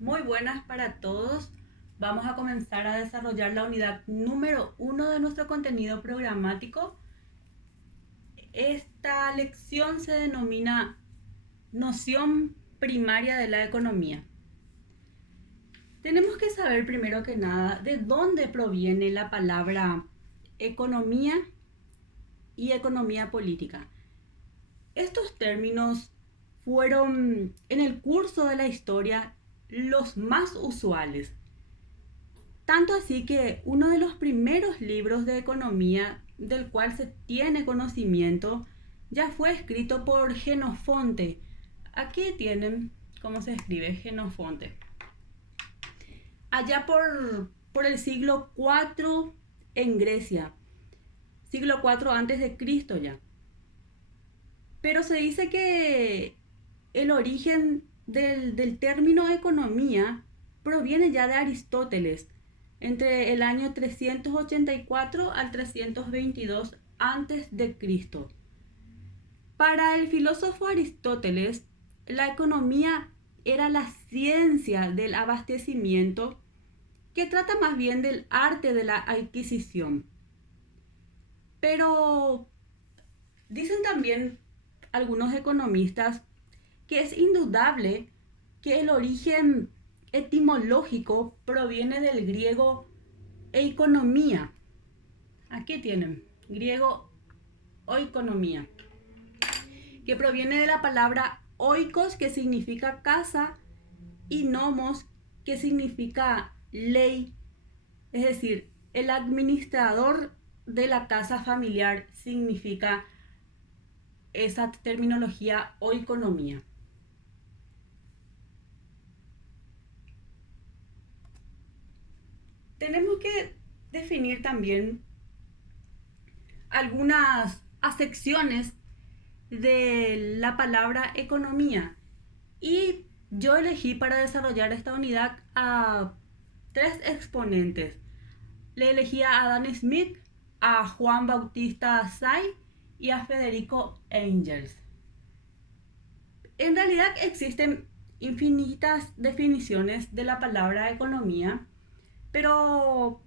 Muy buenas para todos. Vamos a comenzar a desarrollar la unidad número 1 de nuestro contenido programático. Esta lección se denomina Noción primaria de la economía. Tenemos que saber primero que nada de dónde proviene la palabra economía y economía política. Estos términos fueron en el curso de la historia los más usuales. Tanto así que uno de los primeros libros de economía del cual se tiene conocimiento ya fue escrito por Jenofonte. Aquí tienen cómo se escribe Jenofonte. Allá por el siglo IV en Grecia, siglo IV antes de Cristo ya. Pero se dice que el origen del término economía proviene ya de Aristóteles, entre el año 384 al 322 antes de Cristo. Para el filósofo Aristóteles, la economía era la ciencia del abastecimiento que trata más bien del arte de la adquisición. Pero dicen también algunos economistas que es indudable que el origen etimológico proviene del griego economía. Aquí tienen, griego oikonomía, que proviene de la palabra oikos, que significa casa, y nomos, que significa ley, es decir, el administrador de la casa familiar significa esa terminología oikonomía. Tenemos que definir también algunas acepciones de la palabra economía. Y yo elegí para desarrollar esta unidad a tres exponentes. Le elegí a Adam Smith, a Juan Bautista Say y a Federico Engels. En realidad existen infinitas definiciones de la palabra economía, pero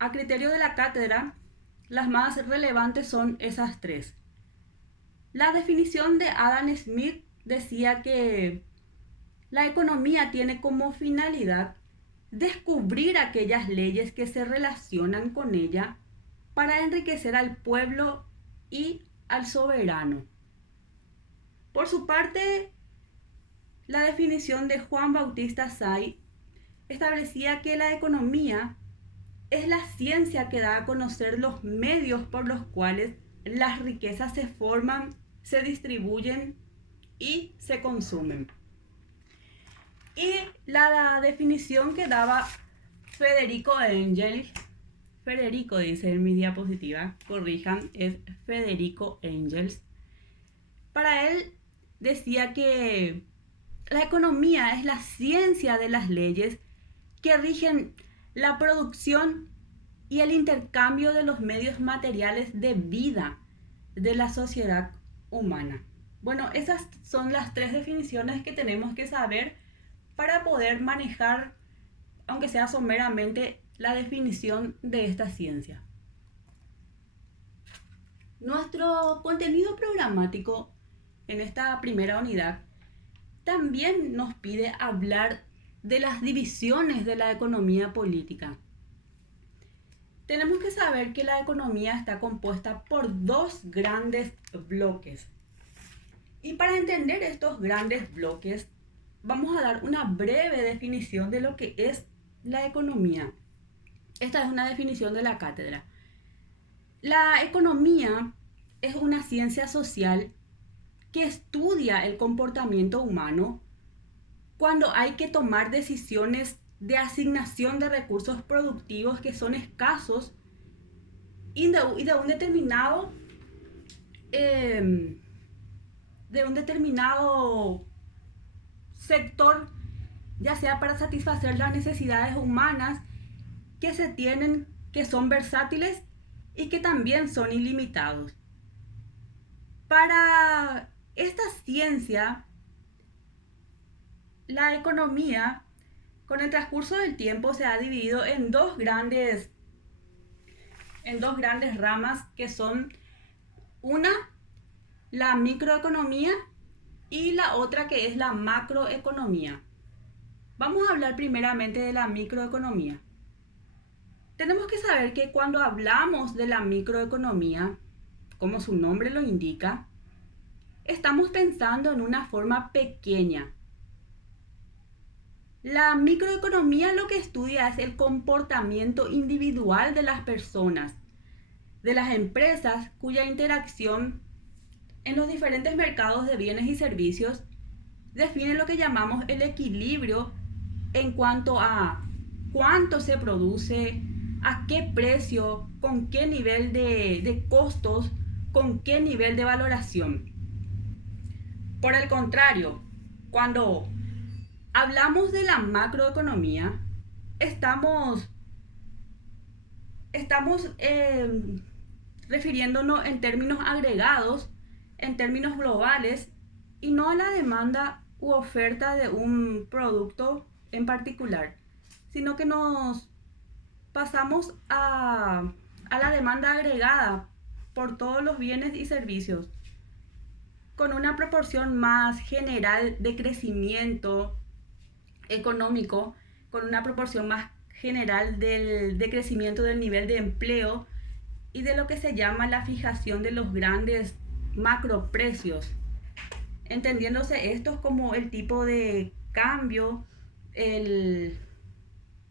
a criterio de la cátedra, las más relevantes son esas tres. La definición de Adam Smith decía que la economía tiene como finalidad descubrir aquellas leyes que se relacionan con ella para enriquecer al pueblo y al soberano. Por su parte, la definición de Juan Bautista Say establecía que la economía es la ciencia que da a conocer los medios por los cuales las riquezas se forman, se distribuyen y se consumen. Y la definición que daba Federico Engels, Federico dice en mi diapositiva, corrijan, es Federico Engels. Para él decía que la economía es la ciencia de las leyes que rigen la producción y el intercambio de los medios materiales de vida de la sociedad humana. Bueno, esas son las tres definiciones que tenemos que saber para poder manejar, aunque sea someramente, la definición de esta ciencia. Nuestro contenido programático en esta primera unidad también nos pide hablar de las divisiones de la economía política. Tenemos que saber que la economía está compuesta por dos grandes bloques. Y para entender estos grandes bloques, vamos a dar una breve definición de lo que es la economía. Esta es una definición de la cátedra. La economía es una ciencia social que estudia el comportamiento humano cuando hay que tomar decisiones de asignación de recursos productivos que son escasos y de un determinado sector, ya sea para satisfacer las necesidades humanas que se tienen, que son versátiles y que también son ilimitados. Para esta ciencia la economía, con el transcurso del tiempo, se ha dividido en dos grandes ramas que son una, la microeconomía y la otra que es la macroeconomía. Vamos a hablar primeramente de la microeconomía. Tenemos que saber que cuando hablamos de la microeconomía, como su nombre lo indica, estamos pensando en una forma pequeña. La microeconomía lo que estudia es el comportamiento individual de las personas, de las empresas cuya interacción en los diferentes mercados de bienes y servicios define lo que llamamos el equilibrio en cuanto a cuánto se produce, a qué precio, con qué nivel de costos, con qué nivel de valoración. Por el contrario, cuando hablamos de la macroeconomía, estamos refiriéndonos en términos agregados, en términos globales, y no a la demanda u oferta de un producto en particular, sino que nos pasamos a la demanda agregada por todos los bienes y servicios, con una proporción más general de crecimiento económico, con una proporción más general de crecimiento del nivel de empleo y de lo que se llama la fijación de los grandes macroprecios, entendiéndose estos como el tipo de cambio,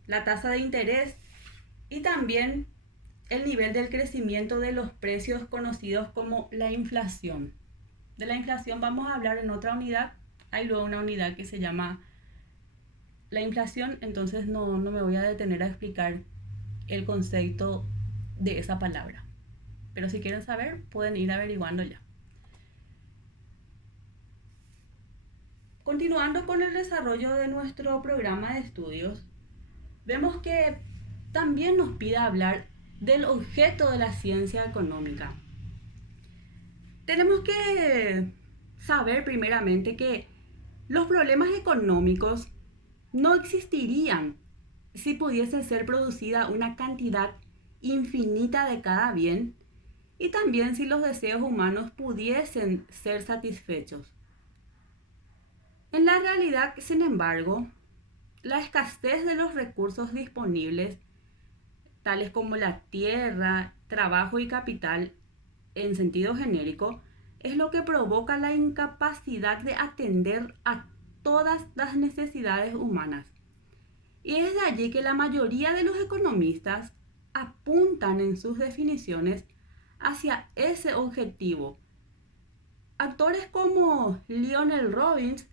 la tasa de interés y también el nivel del crecimiento de los precios conocidos como la inflación. De la inflación vamos a hablar en otra unidad. Hay luego una unidad que se llama la inflación, entonces no me voy a detener a explicar el concepto de esa palabra. Pero si quieren saber, pueden ir averiguando ya. Continuando con el desarrollo de nuestro programa de estudios, vemos que también nos pide hablar del objeto de la ciencia económica. Tenemos que saber primeramente que los problemas económicos no existirían si pudiese ser producida una cantidad infinita de cada bien y también si los deseos humanos pudiesen ser satisfechos. En la realidad, sin embargo, la escasez de los recursos disponibles, tales como la tierra, trabajo y capital, en sentido genérico, es lo que provoca la incapacidad de atender a todas las necesidades humanas. Y es de allí que la mayoría de los economistas apuntan en sus definiciones hacia ese objetivo. Autores como Lionel Robbins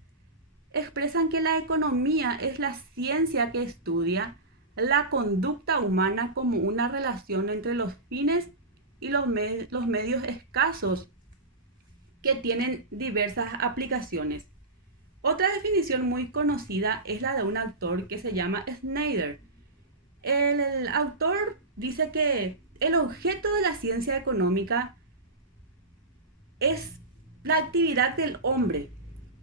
expresan que la economía es la ciencia que estudia la conducta humana como una relación entre los fines y los medios escasos que tienen diversas aplicaciones. Otra definición muy conocida es la de un autor que se llama Snyder. El autor dice que el objeto de la ciencia económica es la actividad del hombre,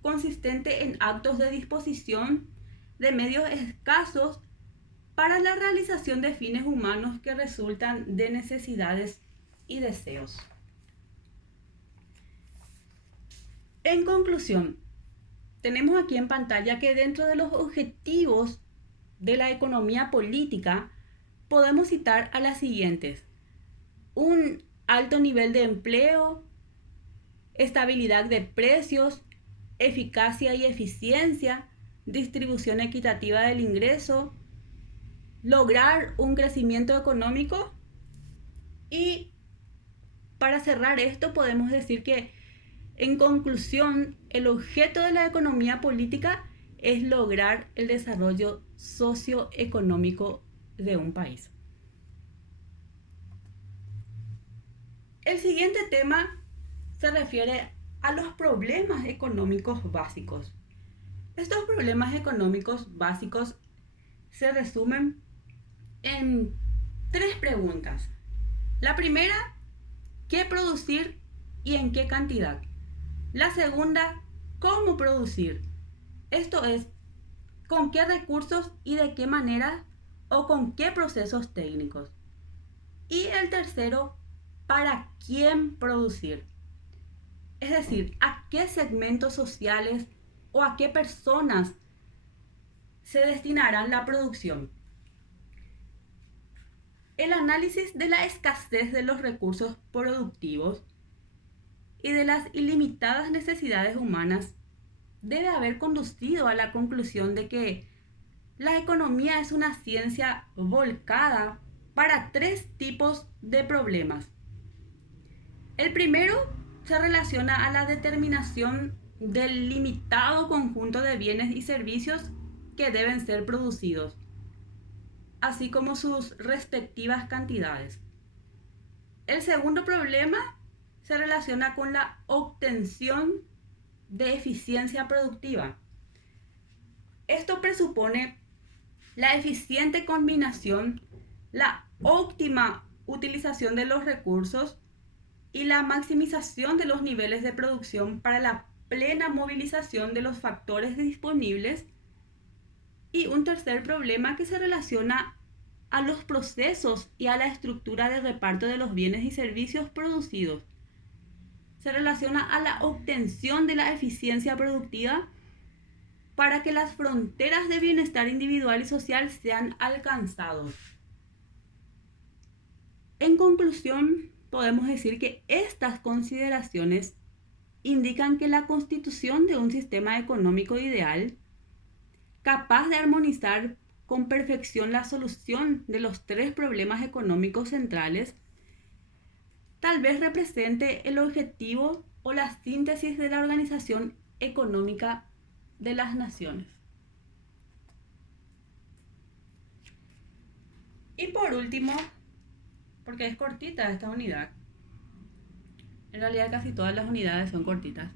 consistente en actos de disposición de medios escasos para la realización de fines humanos que resultan de necesidades y deseos. En conclusión, tenemos aquí en pantalla que dentro de los objetivos de la economía política podemos citar a las siguientes: un alto nivel de empleo, estabilidad de precios, eficacia y eficiencia, distribución equitativa del ingreso, lograr un crecimiento económico. Y para cerrar esto podemos decir que, en conclusión, el objeto de la economía política es lograr el desarrollo socioeconómico de un país. El siguiente tema se refiere a los problemas económicos básicos. Estos problemas económicos básicos se resumen en 3 preguntas. La primera, ¿qué producir y en qué cantidad? La segunda, ¿cómo producir? Esto es, con qué recursos y de qué manera o con qué procesos técnicos. Y el tercero, ¿para quién producir? Es decir, ¿a qué segmentos sociales o a qué personas se destinará la producción? El análisis de la escasez de los recursos productivos y de las ilimitadas necesidades humanas debe haber conducido a la conclusión de que la economía es una ciencia volcada para tres tipos de problemas. El primero se relaciona a la determinación del limitado conjunto de bienes y servicios que deben ser producidos, así como sus respectivas cantidades. El segundo problema se relaciona con la obtención de eficiencia productiva. Esto presupone la eficiente combinación, la óptima utilización de los recursos y la maximización de los niveles de producción para la plena movilización de los factores disponibles. Y un tercer problema que se relaciona a los procesos y a la estructura de reparto de los bienes y servicios producidos. Se relaciona a la obtención de la eficiencia productiva para que las fronteras de bienestar individual y social sean alcanzados. En conclusión, podemos decir que estas consideraciones indican que la constitución de un sistema económico ideal, capaz de armonizar con perfección la solución de los tres problemas económicos centrales, tal vez represente el objetivo o la síntesis de la organización económica de las naciones. Y por último, porque es cortita esta unidad, en realidad casi todas las unidades son cortitas,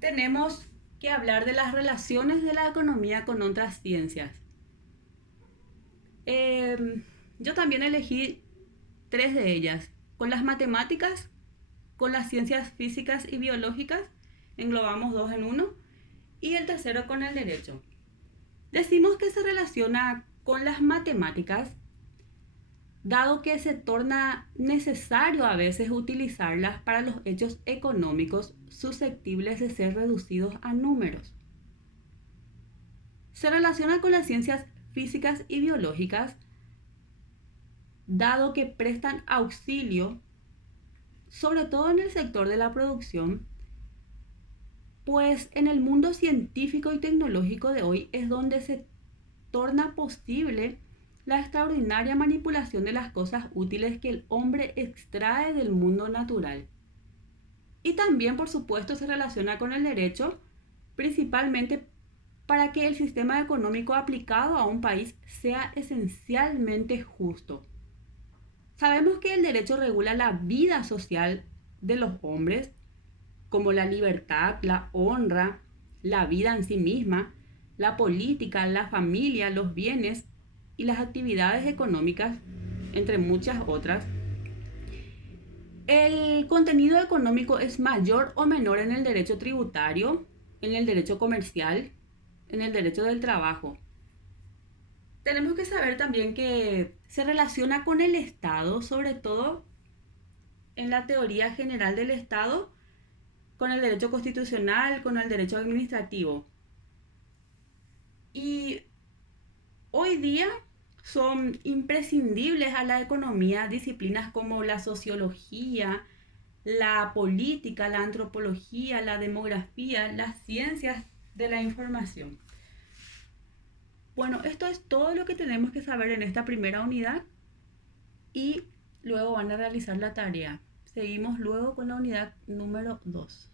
tenemos que hablar de las relaciones de la economía con otras ciencias. Yo también elegí tres de ellas, con las matemáticas, con las ciencias físicas y biológicas, englobamos dos en uno, y el tercero con el derecho. Decimos que se relaciona con las matemáticas, dado que se torna necesario a veces utilizarlas para los hechos económicos susceptibles de ser reducidos a números. Se relaciona con las ciencias físicas y biológicas, dado que prestan auxilio, sobre todo en el sector de la producción, pues en el mundo científico y tecnológico de hoy es donde se torna posible la extraordinaria manipulación de las cosas útiles que el hombre extrae del mundo natural. Y también, por supuesto, se relaciona con el derecho, principalmente para que el sistema económico aplicado a un país sea esencialmente justo. Sabemos que el derecho regula la vida social de los hombres, como la libertad, la honra, la vida en sí misma, la política, la familia, los bienes y las actividades económicas, entre muchas otras. El contenido económico es mayor o menor en el derecho tributario, en el derecho comercial, en el derecho del trabajo. Tenemos que saber también que se relaciona con el Estado, sobre todo en la teoría general del Estado, con el derecho constitucional, con el derecho administrativo. Y hoy día son imprescindibles a la economía disciplinas como la sociología, la política, la antropología, la demografía, las ciencias de la información. Bueno, esto es todo lo que tenemos que saber en esta primera unidad y luego van a realizar la tarea. Seguimos luego con la unidad número 2.